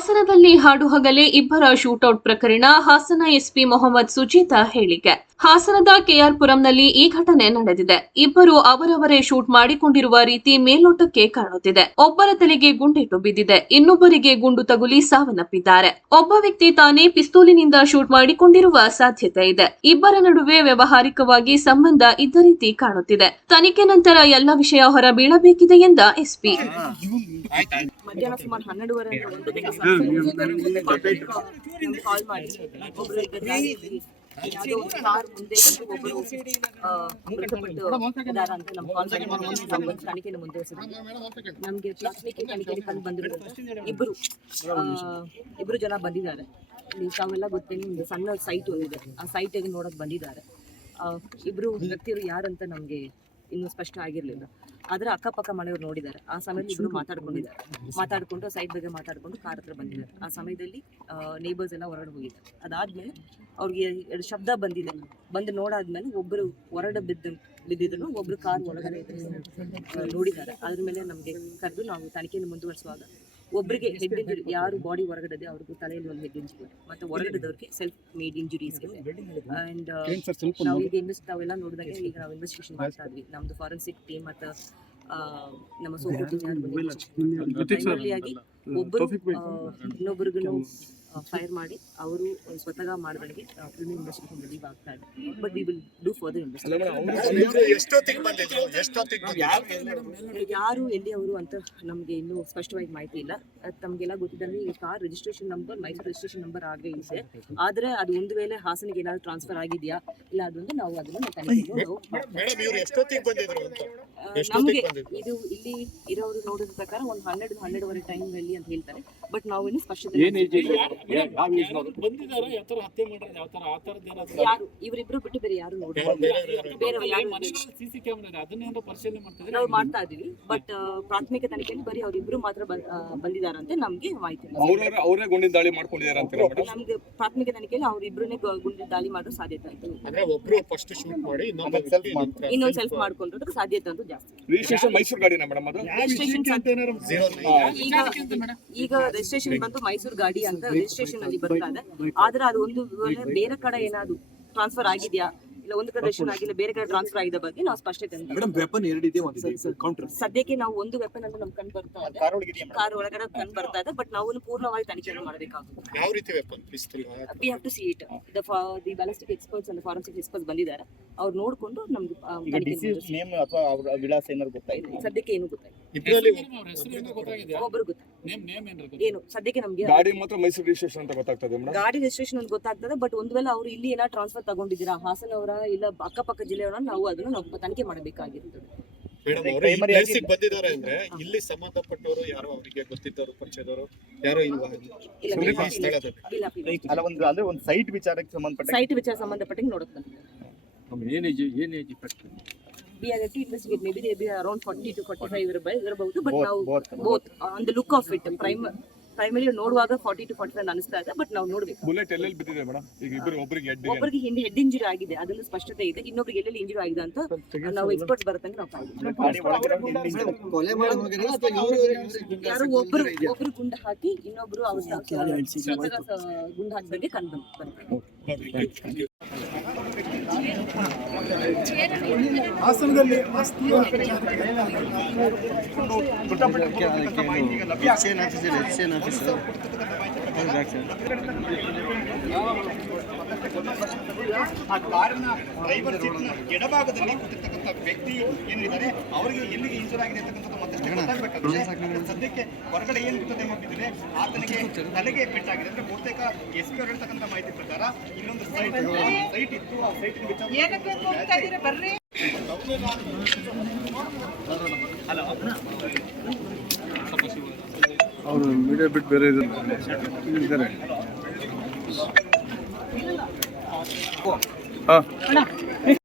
ಹಾಸನದಲ್ಲಿ ಹಾಡು ಹಗಲೇ ಇಬ್ಬರ ಶೂಟೌಟ್ ಪ್ರಕರಣ. ಹಾಸನ ಎಸ್ಪಿ ಮೊಹಮ್ಮದ್ ಸುಜೀತಾ ಹೇಳಿಕೆ. ಹಾಸನದ ಕೆಆರ್ಪುರಂನಲ್ಲಿ ಈ ಘಟನೆ ನಡೆದಿದೆ. ಇಬ್ಬರು ಅವರವರೇ ಶೂಟ್ ಮಾಡಿಕೊಂಡಿರುವ ರೀತಿ ಮೇಲ್ನೋಟಕ್ಕೆ ಕಾಣುತ್ತಿದೆ. ಒಬ್ಬರ ತಲೆಗೆ ಗುಂಡೇಟು ಬಿದ್ದಿದೆ, ಇನ್ನೊಬ್ಬರಿಗೆ ಗುಂಡು ತಗುಲಿ ಸಾವನ್ನಪ್ಪಿದ್ದಾರೆ. ಒಬ್ಬ ವ್ಯಕ್ತಿ ತಾನೇ ಪಿಸ್ತೂಲಿನಿಂದ ಶೂಟ್ ಮಾಡಿಕೊಂಡಿರುವ ಸಾಧ್ಯತೆ ಇದೆ. ಇಬ್ಬರ ನಡುವೆ ವ್ಯವಹಾರಿಕವಾಗಿ ಸಂಬಂಧ ಇದ್ದ ರೀತಿ ಕಾಣುತ್ತಿದೆ. ತನಿಖೆ ನಂತರ ಎಲ್ಲ ವಿಷಯ ಹೊರಬೀಳಬೇಕಿದೆ ಎಂದ ಎಸ್ಪಿ. ಮಧ್ಯಾಹ್ನ ಸುಮಾರು 12:30 ಕಾಲ್ ಮಾಡಿ ಯಾವುದೋ ಕಾರ್ ಮುಂದೆ ಬಂದು ಒಬ್ಬರು ಮೃತಪಟ್ಟು ಇದಾರ ಅಂತ ನಮ್ಮ ಕಾಲ್ ಮಾಡಿ ತನಿಖೆನ ಮುಂದುವರಿಸಿದ್ವಿ. ನಮಗೆ ಪ್ರಾಥಮಿಕ ತನಿಖೆಯಲ್ಲಿ ಕಂಡು ಬಂದಿರೋದು ಇಬ್ರು ಜನ ಬಂದಿದ್ದಾರೆ. ತಾವೆಲ್ಲ ಗೊತ್ತೇನು, ಒಂದು ಸಣ್ಣ ಸೈಟ್ ಒಂದಿದೆ, ಆ ಸೈಟಿಗೆ ನೋಡಕ್ ಬಂದಿದ್ದಾರೆ. ಇಬ್ರು ವ್ಯಕ್ತಿಯರು ಯಾರಂತ ನಮ್ಗೆ ಇನ್ನೂ ಸ್ಪಷ್ಟ ಆಗಿರ್ಲಿಲ್ಲ. ಆದ್ರೆ ಅಕ್ಕಪಕ್ಕ ಮನೆಯವರು ನೋಡಿದ್ದಾರೆ. ಆ ಸಮಯದಲ್ಲಿ ಇಬ್ರು ಮಾತಾಡ್ಕೊಂಡು ಸೈಡ್ ಬಗ್ಗೆ ಮಾತಾಡ್ಕೊಂಡು ಕಾರ್ ಹತ್ರ ಬಂದಿದ್ದಾರೆ. ಆ ಸಮಯದಲ್ಲಿ ನೇಬರ್ಸ್ ಎಲ್ಲ ಹೊರಗಡೆ ಹೋಗಿದ್ದಾರೆ. ಅದಾದ್ಮೇಲೆ ಅವ್ರಿಗೆ ಎರಡು ಶಬ್ದ ಬಂದು ನೋಡಾದ್ಮೇಲೆ ಒಬ್ಬರು ಹೊರಗಡೆ ಬಿದ್ದಿದ್ರು, ಒಬ್ರು ಕಾರ್ ಒಳಗಡೆ ನೋಡಿದ್ದಾರೆ. ಅದ್ರ ಮೇಲೆ ನಮ್ಗೆ ಕರೆದು ನಾವು ತನಿಖೆಯನ್ನು ಮುಂದುವರಿಸುವಾಗ ಒಬ್ಬರಿಗೆ ಹೆಡ್ ಇಂಜುರಿ, ಯಾರು ಬಾಡಿ ಹೊರಗಡೆ ಇದೆ ಅವ್ರಿಗೂ ತಲೆಯಲ್ಲಿ ಒಂದು ಹೆಡ್ ಇಂಜುರಿ, ಮತ್ತೆ ಹೊರಗಡೆದವ್ರಿಗೆ ಸೆಲ್ಫ್ ಮೇಡ್ ಇಂಜುರೀಸ್ ಇದೆ. ಅಂಡ್ ನಾವೆಲ್ಲ ನೋಡಿದಾಗ ಈಗ ನಾವು ಇನ್ವೆಸ್ಟಿಗೇಷನ್ ಮಾಡ್ತಾ ಇದ್ವಿ. ನಮ್ದು ಫಾರೆನ್ಸಿಕ್ ಟೀಮ್ ಮತ್ತು ನಮ್ಮ ಸೋಪು ಆಗಿ ಒಬ್ಬರು ಇನ್ನೊಬ್ಬರಿಗೂ ಫೈರ್ ಮಾಡಿ ಅವರು ಸ್ವತಃ ಮಾಡಿದಂಗೆ ಕ್ರಿಮಿನಲ್ ಇನ್ವೆಸ್ಟಿಗೇಷನ್ ರಿಲೀವ್ ಆಗ್ತಾ ಇದೆ. But we will do further investigation. ಯಾರು ಎಲ್ಲಿ ಅವರು ಅಂತ ನಮಗೆ ಇನ್ನೂ ಸ್ಪಷ್ಟವಾಗಿ ಮಾಹಿತಿ ಇಲ್ಲ. ತಮಗೆಲ್ಲ ಗೊತ್ತಿದ್ದಂಗೆ ಈ car registration number Mysuru registration number ಆಗೇ ಇದೆ. ಆದರೆ ಅದು ಒಂದು ವೇಳೆ ಹಾಸನಿಗೆ ಏನಾದ್ರು ಟ್ರಾನ್ಸ್ಫರ್ ಆಗಿದೆಯಾ ಇಲ್ಲ ಅದೊಂದು ನಾವು ಅದನ್ನು ನಮಗೆ ಇದು ಇಲ್ಲಿ ಇರೋರು ನೋಡಿದ ಪ್ರಕಾರ ಒಂದು 12-12:30 ಟೈಮ್ನಲ್ಲಿ ಅಂತ ಹೇಳ್ತಾರೆ. ಬಟ್ ನಾವು ಇನ್ನು ಸ್ಪಷ್ಟತೆ ಯಾರು ಇವರಿಬ್ರು ಬಿಟ್ಟು ಬೇರೆ ಯಾರು ನೋಡಿಲ್ಲ. ನಾವು ಮಾಡ್ತಾ ಇದೀವಿ. ಬಟ್ ಪ್ರಾಥಮಿಕ ತನಿಖೆಯಲ್ಲಿ ಬರೀ ಅವರಿಬ್ರು ಮಾತ್ರ ಬಂದಿದ್ದಾರಂತೆ ನಮ್ಗೆ ಮಾಹಿತಿ. ನಮ್ಗೆ ಪ್ರಾಥಮಿಕ ತನಿಖೆಯಲ್ಲಿ ಅವರಿಬ್ರನ್ನೇ ಗುಂಡಿನ ದಾಳಿ ಮಾಡೋ ಸಾಧ್ಯತೆ ಇತ್ತು. ಇನ್ನೊಂದು ಸೆಲ್ಫ್ ಮಾಡ್ಕೊಂಡ್ರೆ ಸಾಧ್ಯತೆ ಅಂತೂ ಜಾಸ್ತಿ. ಈಗ ರಿಜಿಸ್ಟ್ರೇಷನ್ ಬಂದು ಮೈಸೂರು ಗಾಡಿ ಅಂತ ರಿಜಿಸ್ಟ್ರೇಷನ್ ಅಲ್ಲಿ ಬರ್ತಾ ಇದೆ. ಆದ್ರೆ ಅದು ಒಂದು ವೇಳೆ ಬೇರೆ ಕಡೆ ಏನಾದ್ರು ಟ್ರಾನ್ಸ್ಫರ್ ಆಗಿದೆಯಾ ಇಲ್ಲ ಒಂದು ಕಡೆ ರಿಜಿಸ್ಟ್ರೇಷನ್ ಆಗಿಲ್ಲ ಬೇರೆ ಕಡೆ ಟ್ರಾನ್ಸ್ಫರ್ ಆಗಿದ್ದ ಬಗ್ಗೆ ನಾವು ಸ್ಪಷ್ಟತೆ ಸದ್ಯಕ್ಕೆ ನಾವು ಒಂದು ವೆಪನ್ ಅಂತ ನಮ್ಗೆ ಕಂಡು ಬರ್ತಾ ಇದೆ, ಕಾರ್ ಒಳಗಡೆ ಕಂಡು ಬರ್ತಾ ಇದೆ. ಬಟ್ ನಾವು ಪೂರ್ಣವಾಗಿ ತನಿಖೆ ಮಾಡಬೇಕಾಗುತ್ತೆ. We have to see it. The ballistic experts and forensic experts ಬಂದಿದ್ದಾರೆ. ಅವ್ರು ನೋಡ್ಕೊಂಡು ನಮ್ಗೆ ಸದ್ಯಕ್ಕೆ ಏನು ಗೊತ್ತಾಯ್ತು. ಒಬ್ಬರು ಏನು ಸದ್ಯಕ್ಕೆ ನಮ್ಗೆ ಗಾಡಿ ಮಾತ್ರ ಮೈಸೂರು ರಿಜಿಸ್ಟ್ರೇಷನ್ ಅಂತ ಗೊತ್ತಾಗ್ತದೆ. ಗಾಡಿ ರಿಜಿಸ್ಟ್ರೇಷನ್ ಅಂತ ಗೊತ್ತಾಗ್ತದೆ. ಬಟ್ ಒಂದು ವೇಳೆ ಅವರು ಇಲ್ಲಿ ಏನಾದ್ರು ಟ್ರಾನ್ಸ್ಫರ್ ತಗೊಂಡಿದ್ದೀರಾ ಹಾಸನ ಅವರ ಇಲ್ಲ ಅಕ್ಕಪಕ್ಕ ಜಿಲ್ಲೆಯವರ ನಾವು ಅದನ್ನು ನಾವು ತನಿಖೆ ಮಾಡಬೇಕಾಗಿರ್ತದೆ. ಬಂದಿದ್ದಾರೆ ಅಂದ್ರೆ ಇಲ್ಲಿ ಸಂಬಂಧಪಟ್ಟವರು ಯಾರೋ ಅವರಿಗೆ ಗೊತ್ತಿದ್ದವರು ಪರಿಚಯದವರು ಯಾರೋ ಒಂದು ಸೈಟ್ ವಿಚಾರಕ್ಕೆ ಸಂಬಂಧಪಟ್ಟಂಗೆ ನೋಡಕ್ we are to investigate. Maybe they be around 40 to 45 ಇರಬಹುದು. ಬಟ್ ನಾವು both on the look of it primary ನೋಡುವಾಗ 40 to 45 ಅನಿಸ್ತಾ ಇದೆ. ಬಟ್ ನಾವು ನೋಡ್ಬೇಕು. ಬುಲೆಟ್ ಎಲ್ಲೆಲ್ಲಿ ಬಿದ್ದಿದೆ ಮೇಡಮ್? ಈಗ ಒಬ್ಬರಿಗೆ ಹಿಂದೆ ಹೆಡ್ ಇಂಜುರಿ ಆಗಿದೆ, ಅದನ್ನು ಸ್ಪಷ್ಟತೆ ಇದೆ. ಇನ್ನೊಬ್ಬರಿಗೆ ಎಲ್ಲೆಲ್ಲಿ ಇಂಜುರಿ ಆಗಿದೆ ಅಂತ ನಾವು ಎಕ್ಸ್ಪರ್ಟ್ ಬರುತ್ತಂಗೆ ನಾವು ಯಾರು ಒಬ್ಬರು ಗುಂಡು ಹಾಕಿ ಇನ್ನೊಬ್ರು ಅವ್ರ ಗುಂಡು ಹಾಕಿದಂಗೆ ಕಂಡು ಬರುತ್ತೆ. ಹಾಸನದಲ್ಲಿ ಆ ಕಾರಿನ ಡ್ರೈವರ್ ಸೀಟ್ನ ಎಡಭಾಗದಲ್ಲಿ ಕೂತಿರ್ತಕ್ಕಂಥ ವ್ಯಕ್ತಿ ಏನಿದ್ದಾರೆ ಅವರಿಗೆ ಎಲ್ಲಿಗೆ ಇಂಜೂರ್ ಆಗಿದೆ ಅಂತಕ್ಕಂಥದ್ದು ಮತ್ತಷ್ಟು ಗೊತ್ತಾಗಬೇಕಾಗುತ್ತೆ. ಸದ್ಯಕ್ಕೆ ಹೊರಗಡೆ ಏನು ಮೃತದೇಹ ಬಿದ್ದಿದೆ, ಆತನಿಗೆ ತಲೆಗೆ ಪೆಟ್ಟಾಗಿದೆ. ಅಂದ್ರೆ ಬಹುತೇಕ ಎಸ್ಪಿ ಅವರು ಹೇಳ್ತಕ್ಕಂಥ ಮಾಹಿತಿ ಪ್ರಕಾರ ಇಲ್ಲೊಂದು ಸೈಟ್ ಇತ್ತು, ಆ ಸೈಟಿನ ವಿಚಾರ ಅವರು ಮೀಡಿಯಾ ಬಿಟ್ಟು ಬೇರೆ ಇದ್ದಾರೆ. ಹಾಂ